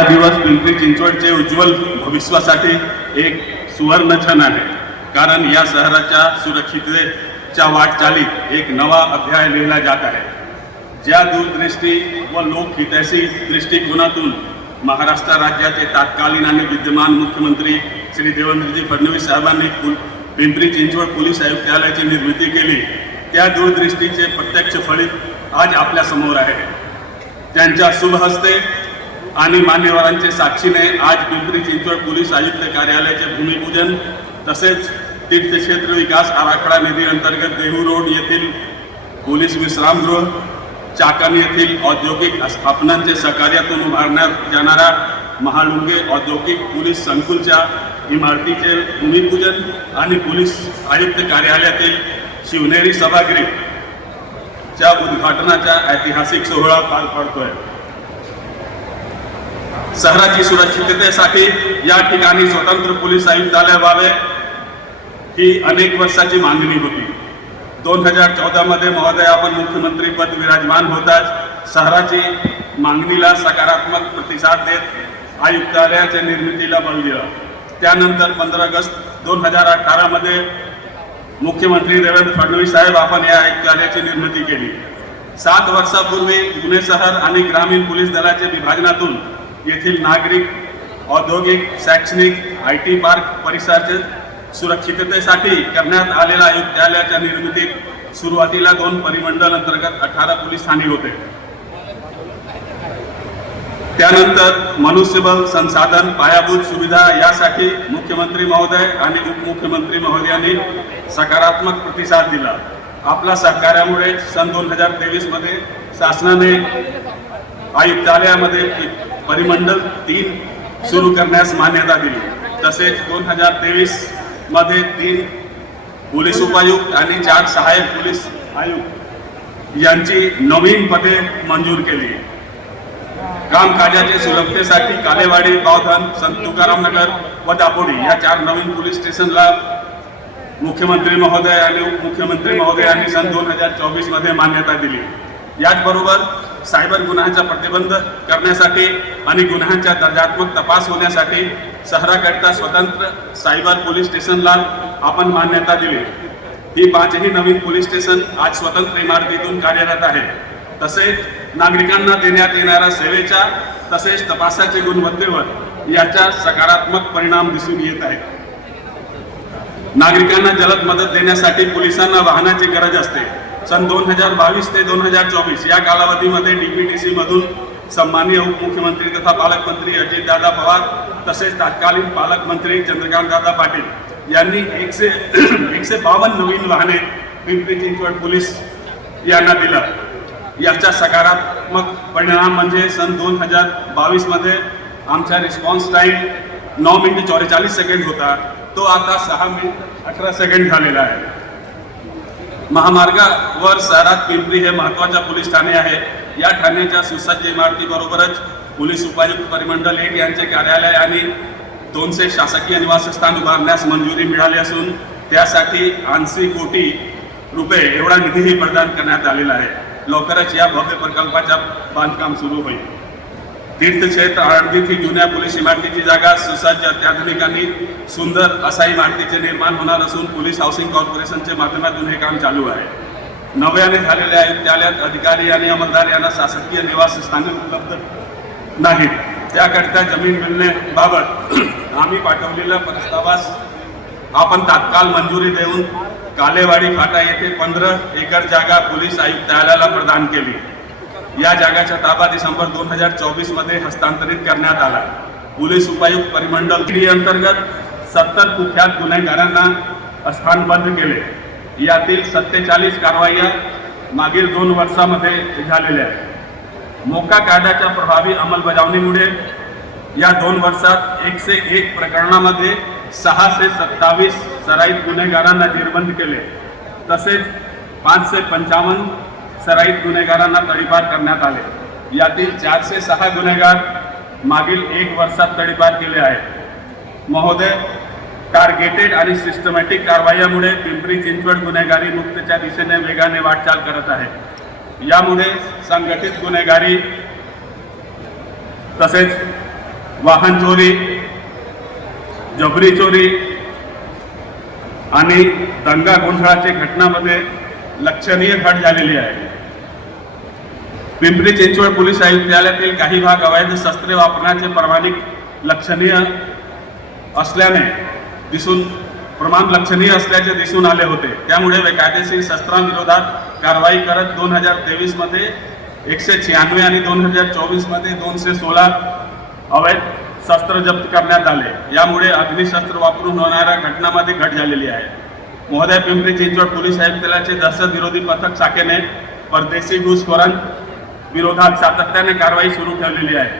आजचा दिवस पिंपरी चिंचवडचे उज्ज्वल भविष्यासाठी एक सुवर्ण क्षण आहे. कारण या शहराच्या सुरक्षिततेच्या वाटचालीत एक नवा अध्याय लिहिला जात आहे. ज्या दूरदृष्टी व लोकहितैषी दृष्टिकोनातून महाराष्ट्र राज्याचे तत्कालीन आणि विद्यमान मुख्यमंत्री श्री देवेंद्रजी फडणवीस साहेबांनी पिंपरी चिंचवड पोलीस आयुक्तालयाची निर्मिती केली त्या दूरदृष्टीचे प्रत्यक्ष फलित आज आपल्यासमोर आहे. त्यांच्या शुभ हस्ते आणि मान्यवरांचे साक्षीने आज पिंपरी चिंचवड पोलीस आयुक्त कार्यालयाचे भूमिपूजन तसेच तीर्थक्षेत्र विकास आराखडा निधी अंतर्गत देहू रोड येथील पोलीस विश्रामगृह चाकण येथील औद्योगिक स्थापनांचे सहकार्यातून उभारण्यात जाणारा महालुंगे औद्योगिक पोलीस संकुलच्या इमारतीचे भूमिपूजन आणि पोलीस आयुक्त कार्यालयातील शिवनेरी सभागृह च्या उद्घाटनाचा ऐतिहासिक सोहळा पार पडतोय. शहराची सुरक्षिततेसाठी या ठिकाणी स्वतंत्र पोलीस आयुक्तालय व्हावे ही अनेक वर्षाची मागणी होती. दोन हजार चौदामध्ये महोदय आपण मुख्यमंत्री पद विराजमान होताच शहराची मागणीला सकारात्मक प्रतिसाद देत आयुक्तालयाच्या निर्मितीला बल दिलं. त्यानंतर पंधरा ऑगस्ट दोन हजार अठरामध्ये मुख्यमंत्री देवेंद्र फडणवीस साहेब आपण या आयुक्तालयाची निर्मिती केली. सात वर्षापूर्वी पुणे शहर आणि ग्रामीण पोलीस दलाच्या विभाजनातून येथील नागरिक औद्योगिक शैक्षणिक आय टी पार्क परिसराचे सुरक्षिततेसाठी करण्यात आलेल्या आयुक्तालयाच्या निर्मितीत सुरुवातीला दोन परिमंडल अंतर्गत अठरा पोलीस ठाणे होते. त्यानंतर मनुष्यबळ संसाधन पायाभूत सुविधा यासाठी मुख्यमंत्री महोदय आणि उपमुख्यमंत्री महोदयांनी सकारात्मक प्रतिसाद दिला. आपल्या सहकार्यामुळे सन दोन हजार तेवीसमध्ये शासनाने आयुक्तालयामध्ये परिमंडल तीन सुरू करण्यास मान्यता दिली. तसेच दोन हजार तेवीसमध्ये तीन पोलीस उपायुक्त आणि चार सहाय्यक पोलीस आयुक्त यांची नवीन पदे मंजूर केली. कामकाजाच्या सुलभतेसाठी कालेवाडी बावधन संत तुकाराम नगर व दापोडी या चार नवीन पोलीस स्टेशनला मुख्यमंत्री महोदय आणि उपमुख्यमंत्री महोदयांनी सन दोन हजार चोवीसमध्ये मान्यता दिली. याचबरोबर सायबर गुन्ह्यांचा प्रतिबंध करण्यासाठी आणि गुन्ह्यांच्या दर्जात्मक तपास होण्यासाठी शहराकरिता स्वतंत्र सायबर पोलीस स्टेशनला आपण मान्यता दिली. ही पाचही नवीन पोलीस स्टेशन आज स्वतंत्र इमारतीतून कार्यरत आहे तसेच नागरिकांना देण्यात येणाऱ्या सेवेच्या तसेच तपासाच्या गुणवत्तेवर याचा सकारात्मक परिणाम दिसून येत आहे. नागरिकांना जलद मदत देण्यासाठी पोलिसांना वाहनाची गरज असते. सन दोन हजार बावीस ते दोन हजार चोवीस. या कालावधीमध्ये डी पी टी सीमधून सन्माननीय उपमुख्यमंत्री तथा पालकमंत्री अजितदादा पवार तसेच तत्कालीन पालकमंत्री चंद्रकांतदादा पाटील यांनी एकशे एकशे बावन्न नवीन वाहने पिंपरी चिंचवड पोलीस यांना दिलं. याचा सकारात्मक परिणाम म्हणजे सन दोन हजार बावीसमध्ये आमचा रिस्पॉन्स टाईम नऊ मिनिट चौवेचाळीस सेकंड होता. तो आता सहा मिनिट अठरा सेकंड झालेला आहे. महामार्गावर शहरात पिंपरी हे महत्त्वाच्या पोलीस ठाणे आहे. या ठाण्याच्या सुसज्ज इमारतीबरोबरच पोलीस उपायुक्त परिमंडल एक यांचे कार्यालय आणि दोनशे शासकीय निवासस्थान उभारण्यास मंजुरी मिळाली असून त्यासाठी ऐंशी कोटी रुपये एवढा निधीही प्रदान करण्यात आलेला आहे. लवकरच या भव्य प्रकल्पाच्या बांधकाम सुरू होईल. तीर्थक्षेत्र आळंदीत ही जुन्या पोलीस इमारतीची जागा सुसज्ज अत्याधुनिक आणि सुंदर असा इमारतीचे निर्माण होणार असून पोलीस हाऊसिंग कॉर्पोरेशनच्या माध्यमातून हे काम चालू आहे. नव्याने झालेल्या आयुक्तालयात अधिकारी आणि अंमलदार यांना शासकीय निवासस्थाने उपलब्ध नाहीत. त्याकरिता जमीन मिळण्याबाबत आम्ही पाठवलेल्या प्रस्तावास आपण तात्काळ मंजुरी देऊन कालेवाडी फाटा येथे पंधरा एकर जागा पोलीस आयुक्तालयाला प्रदान केली. या जागाच्या ताबा डिसेंबर दोन हजार चोवीसमध्ये हस्तांतरित करण्यात आला. पोलीस उपायुक्त परिमंडळ अंतर्गत सत्तर कुख्यात गुन्हेगारांना स्थानबद्ध केले. यातील सत्तेचाळीस कारवाया मागील दोन वर्षामध्ये झालेल्या आहेत. मोका कायद्याच्या प्रभावी अंमलबजावणीमुळे या दोन वर्षात एकशे एक प्रकरणामध्ये सहाशे सत्तावीस सराईत गुन्हेगारांना निर्बंध केले. तसेच पाचशे पंचावन्न सराईत गुन्हेगारांना तडीपार करण्यात आले. यातील चारशे सहा गुन्हेगार मागील एक वर्षात तडीपार केले आहेत. महोदय टार्गेटेड आणि सिस्टमॅटिक कारवायामुळे पिंपरी चिंचवड गुन्हेगारी मुक्तच्या दिशेने वेगाने वाटचाल करत आहे. यामुळे संघटित गुन्हेगारी तसेच वाहन चोरी जबरी चोरी आणि दंगा गोंधळाच्या घटनामध्ये लक्षणीय घट झालेली आहे. पिंपरी चिंचवड पोलीस आयुक्तालयातील काही भाग अवैध शस्त्रे वापरण्याचे प्रमाणिक लक्षणीय असल्याने दिसून प्रमाण लक्षणीय असल्याचे दिसून आले होते. त्यामुळे बेकायदेशीर शस्त्रांविरोधात कारवाई करत दोन हजार तेवीसमध्ये एकशे छ्याण्णव आणि दोन हजार चोवीसमध्ये दोनशे सोळा अवैध शस्त्र जप्त करण्यात आले. यामुळे अग्निशस्त्र वापरून होणाऱ्या घटनामध्ये घट झालेली आहे. महोदय पिंपरी चिंचवड पोलीस आयुक्तालयाचे दहशत विरोधी पथक शाखेने परदेशी घुसखोरां विरोधात सातत्याने कारवाई सुरू ठेवलेली आहे.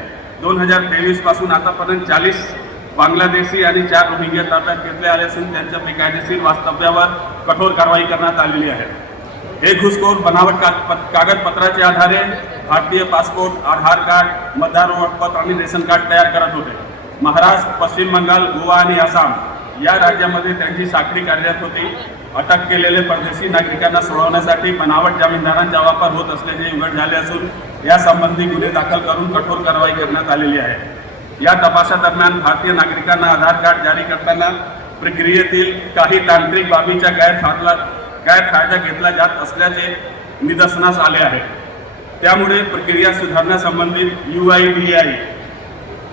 दोन हजार तेवीसपासून आतापर्यंत चाळीस बांगलादेशी आणि चार रोहिंग्या ताब्यात घेतले आले असून त्यांच्या बेकायदेशीर वास्तव्यावर कठोर कारवाई करण्यात आलेली आहे. हे घुसखोर बनावट का प- कागदपत्राच्या आधारे भारतीय पासपोर्ट आधार कार्ड मतदार ओळखपत्र आणि रेशन कार्ड तयार करत होते. महाराष्ट्र पश्चिम बंगाल गोवा आणि आसाम या राज्यामध्ये त्यांची साखळी कार्यरत होती. अटक केलेले परदेशी नागरिकांना सोडवण्यासाठी बनावट जामीनदारांचा वापर होत असल्याचे उघड झाले असून यासंबंधी गुन्हे दाखल करून कठोर कारवाई करण्यात आलेली आहे. या तपासादरम्यान भारतीय नागरिकांना आधार कार्ड जारी करताना प्रक्रियेतील काही तांत्रिक बाबीच्या गैरफायदा गैरफायदा घेतला जात असल्याचे निदर्शनास आले आहे. त्यामुळे प्रक्रिया सुधारण्यासंबंधित यू आय डी आय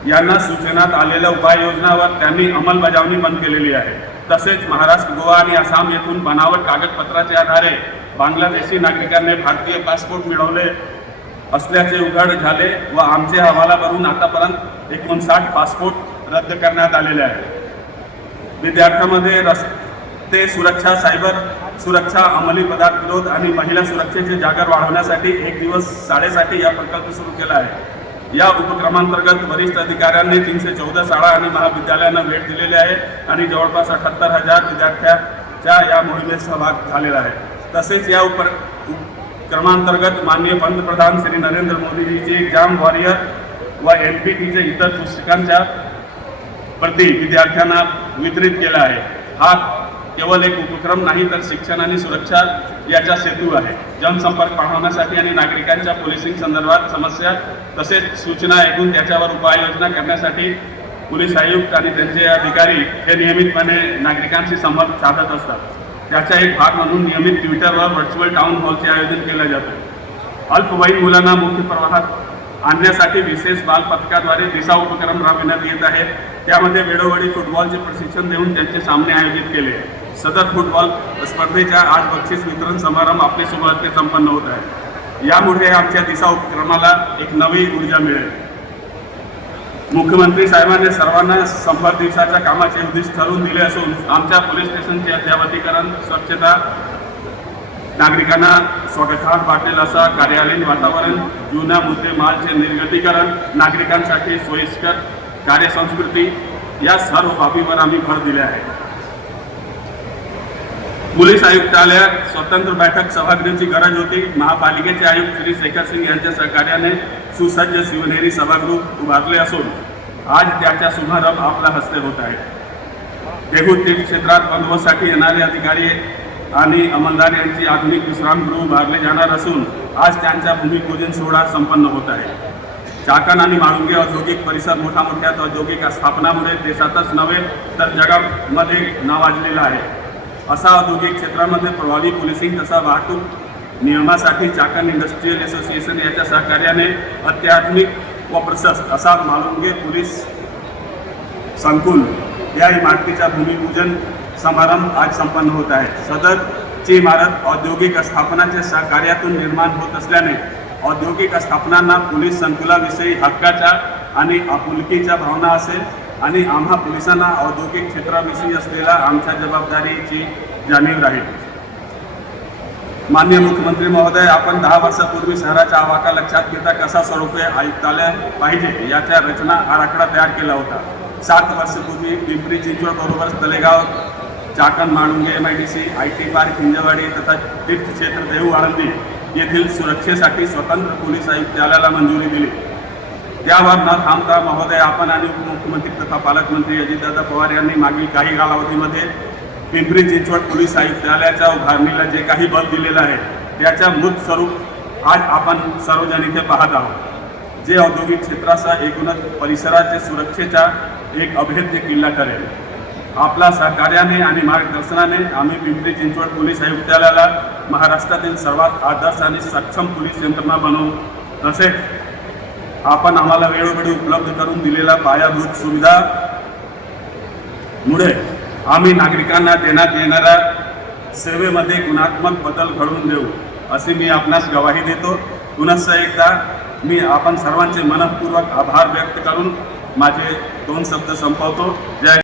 यांना सूचनात आलेल्या उपाययोजनावर त्यांनी अंमलबजावणी बंद केलेली आहे. तसेच महाराष्ट्र गोवा आणि आसाम येथून बनावट कागदपत्राच्या आधारे बांगलादेशी नागरिकांनी भारतीय पासपोर्ट मिळवले असल्याचे उघड झाले व आमचे अहवालावरून आतापर्यंत एकोणसाठ पासपोर्ट रद्द करण्यात आलेले आहे विद्यार्थ्यांमध्ये रस्ते सुरक्षा सायबर सुरक्षा अंमली पदार्थ विरोध आणि महिला सुरक्षेचे जागर वाढवण्यासाठी एक दिवस शाळेसाठी या प्रकल्प सुरू केला आहे. या उपक्रमांतर्गत वरिष्ठ अधिकाऱ्यांनी तीनशे चौदा शाळा आणि महाविद्यालयांना भेट दिलेली आहे आणि जवळपास अठ्याहत्तर हजार विद्यार्थ्यांच्या या मोहिमेत सहभाग झालेला आहे. तसेच या उप उपक्रमांतर्गत माननीय पंतप्रधान श्री नरेंद्र मोदीजीचे एक्झाम वॉरियर व एन पी टीचे इतर पुस्तकांच्या प्रति विद्यार्थ्यांना वितरित केला आहे. हा केवळ एक उपक्रम नाही तर शिक्षण आणि सुरक्षा याचा सेतू आहे. जनसंपर्क पाहण्यासाठी आणि नागरिकांच्या पोलिसिंग संदर्भात समस्या तसेच सूचना ऐकून त्याच्यावर उपाययोजना करण्यासाठी पोलीस आयुक्त आणि त्यांचे अधिकारी हे नियमितपणे नागरिकांशी संवाद साधत असतात. त्याचा एक भाग म्हणून नियमित ट्विटरवर व्हर्च्युअल टाउन हॉलचे आयोजन केलं जातं. अल्पवयीन मुलांना मुख्य प्रवाहात आणण्यासाठी विशेष बाल पथकाद्वारे दिशा उपक्रम राबविण्यात येत आहे त्यामध्ये वेळोवेळी फुटबॉलचे प्रशिक्षण देऊन त्यांचे सामने आयोजित केले. सदर फुटबॉल स्पर्धेच्या आज बक्षीस वितरण समारंभ आपले शुभहस्ते संपन्न होत आहे. यामुळे आमच्या दिशा उपक्रमाला एक नवी ऊर्जा मिळेल. मुख्यमंत्री साहेबांनी सर्वांना शंभर दिवसाच्या कामाचे उद्दिष्ट ठरवून दिले असून आमच्या पोलीस स्टेशनचे अध्यावतीकरण स्वच्छता नागरिकांना स्वागतार्ह वाटेल असा कार्यालयीन वातावरण जुन्या मुद्देमालचे निर्गतीकरण नागरिकांसाठी सोयीस्कर कार्यसंस्कृती या सर्व बाबीवर आम्ही भर दिले आहे. पोलीस आयुक्तालयात स्वतंत्र बैठक सभागृहाची गरज होती. महापालिकेचे आयुक्त श्री शेखर सिंग यांच्या सहकार्याने सुसज्ज शिवनेरी सभागृह उभारले असून आज त्याचा शुभारंभ आपल्या हस्ते होत आहे. देहू तीर्थ क्षेत्रात बंदोबस्तासाठी येणारे अधिकारी आणि अंमलदार यांची आधुनिक विश्रामगृह उभारले जाणार असून आज त्यांचा भूमिपूजन सोहळा संपन्न होत आहे. चाकण आणि माळुंगे औद्योगिक परिसर मोठ्या मोठ्यात औद्योगिक स्थापनामुळे देशातच नव्हे तर जगामध्ये नावाजलेला आहे. असा औद्योगिक क्षेत्रामध्ये प्रभावी पोलिसिंग तसा वाहतूक नियमासाठी चाकण इंडस्ट्रीयल असोसिएशन याच्या सहकार्याने अत्याधुनिक व प्रशस्त असा मालुंगे पोलीस संकुल या इमारतीचा भूमिपूजन समारंभ आज संपन्न होत आहे. सदरची इमारत औद्योगिक स्थापनाच्या सहकार्यातून निर्माण होत असल्याने औद्योगिक स्थापनांना पोलीस संकुलाविषयी हक्काच्या आणि आपुलकीच्या भावना असेल आणि आम्हा पोलिसांना औद्योगिक क्षेत्राविषयी असलेल्या आमच्या जबाबदारीची जाणीव राहील. माननीय मुख्यमंत्री महोदय आपण दहा वर्षापूर्वी शहराच्या आवाका लक्षात घेता कसा स्वरूपे आयुक्तालय पाहिजे याच्या रचना आराखडा तयार केला होता. सात वर्षपूर्वी पिंपरी चिंचवडबरोबरच Talegaon Chakan माणुंगे M I D C I T park Hinjawadi तथा तीर्थक्षेत्र देहू आळंदी येथील सुरक्षेसाठी स्वतंत्र पोलीस आयुक्तालयाला मंजुरी दिली. त्यावर न थांबता महोदय आपण आणि उपमुख्यमंत्री तथा पालकमंत्री अजितदादा पवार यांनी मागील काही कालावधीमध्ये पिंपरी चिंचवड पोलीस आयुक्तालयाच्या उभारणीला जे काही बल दिलेलं आहे त्याच्या मृत स्वरूप आज आपण सर्वजण इथे पाहत आहोत. जे औद्योगिक क्षेत्रासह एकूणच परिसराच्या सुरक्षेचा एक अभेद्य किल्ला ठरेल. आपल्या सहकार्याने आणि मार्गदर्शनाने आम्ही पिंपरी चिंचवड पोलीस आयुक्तालयाला महाराष्ट्रातील सर्वात आदर्श आणि सक्षम पोलीस यंत्रणा बनवू तसेच आपण आम्हाला वेळोवेळी उपलब्ध करून दिलेल्या पायाभूत सुविधा मुळे आम्ही नागरिकांना देण्यात येणाऱ्या सेवेमध्ये गुणात्मक बदल घडवून देऊ अशी मी आपणास गवाही देतो. पुनश्च एकदा मी आपण सर्वांचे मनपूर्वक आभार व्यक्त करून माझे दोन शब्द संपवतो. जय